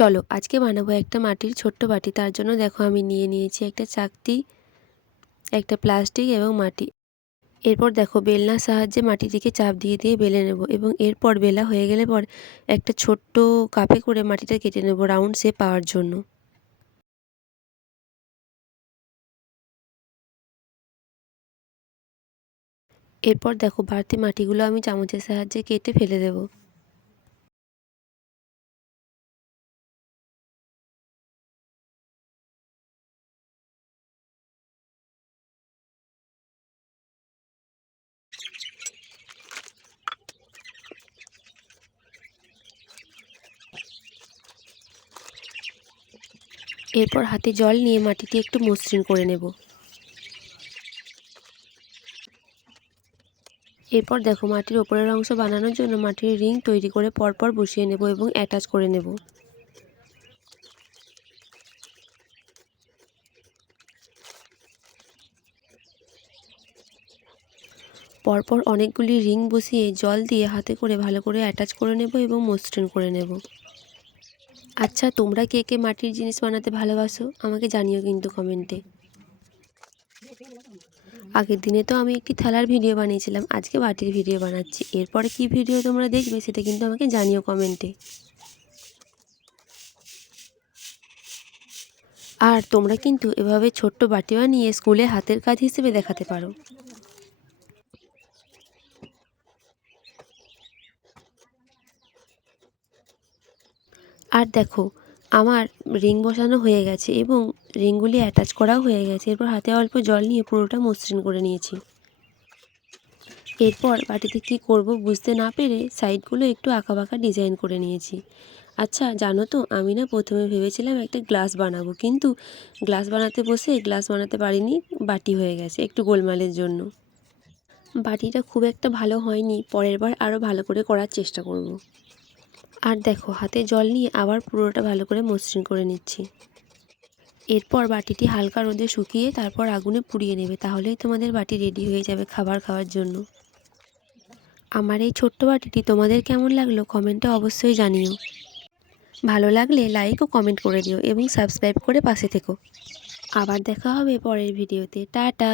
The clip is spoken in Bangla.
চলো আজকে বানাবো একটা মাটির ছোট্ট বাটি। তার জন্য দেখো আমি নিয়ে নিয়েছি একটা চাকতি, একটা প্লাস্টিক এবং মাটি। এরপর দেখো বেলনার সাহায্যে মাটিটিকে চাপ দিয়ে দিয়ে বেলে নেব এবং এরপর বেলা হয়ে গেলে পর একটা ছোট্ট কাপে করে মাটিটা কেটে নেব রাউন্ড শেপ পাওয়ার জন্য। এরপর দেখো বাড়তি মাটিগুলো আমি চামচের সাহায্যে কেটে ফেলে দেব। এরপর হাতে জল নিয়ে মাটিটি একটু মসৃণ করে নেব। এরপর দেখো মাটির ওপরের অংশ বানানোর জন্য মাটির রিং তৈরি করে পরপর বসিয়ে নেব এবং অ্যাটাচ করে নেব। পরপর অনেকগুলি রিং বসিয়ে জল দিয়ে হাতে করে ভালো করে অ্যাটাচ করে নেব এবং মসৃণ করে নেব। আচ্ছা, তোমরা কে কে মাটির জিনিস বানাতে ভালোবাসো আমাকে জানিও কিন্তু কমেন্টে। আগের দিনে তো আমি একটি থালার ভিডিও বানিয়েছিলাম, আজকে বাটির ভিডিও বানাচ্ছি। এরপরে কি ভিডিও তোমরা দেখবে সেটা কিন্তু আমাকে জানিও কমেন্টে। আর তোমরা কিন্তু এভাবে ছোট্ট বাটি বানিয়ে স্কুলে হাতের কাজ হিসেবে দেখাতে পারো। আর দেখো আমার রিং বসানো হয়ে গেছে এবং রিংগুলি অ্যাটাচ করাও হয়ে গেছে। এরপর হাতে অল্প জল নিয়ে পুরোটা মসৃণ করে নিয়েছি। এরপর বাটিতে কি করব বুঝতে না পেরে সাইডগুলো একটু আঁকাবাঁকা ডিজাইন করে নিয়েছি। আচ্ছা জানো তো, আমি না প্রথমে ভেবেছিলাম একটা গ্লাস বানাবো, কিন্তু গ্লাস বানাতে বসে গ্লাস বানাতে পারিনি, বাটি হয়ে গেছে একটু গোলমালের জন্য। বাটিটা খুব একটা ভালো হয়নি, পরের বার আরও ভালো করে করার চেষ্টা করব। আর দেখো হাতে জল নিয়ে আবার পুরোটা ভালো করে মসৃণ করে নিচ্ছি। এরপর বাটিটি হালকা রোদে শুকিয়ে তারপর আগুনে পুড়িয়ে নেবে, তাহলেই তোমাদের বাটি রেডি হয়ে যাবে খাবার খাওয়ার জন্য। আমার এই ছোট্ট বাটিটি তোমাদের কেমন লাগলো কমেন্টে অবশ্যই জানিও। ভালো লাগলে লাইক ও কমেন্ট করে দিও এবং সাবস্ক্রাইব করে পাশে থেকো। আবার দেখা হবে পরের ভিডিওতে। টাটা।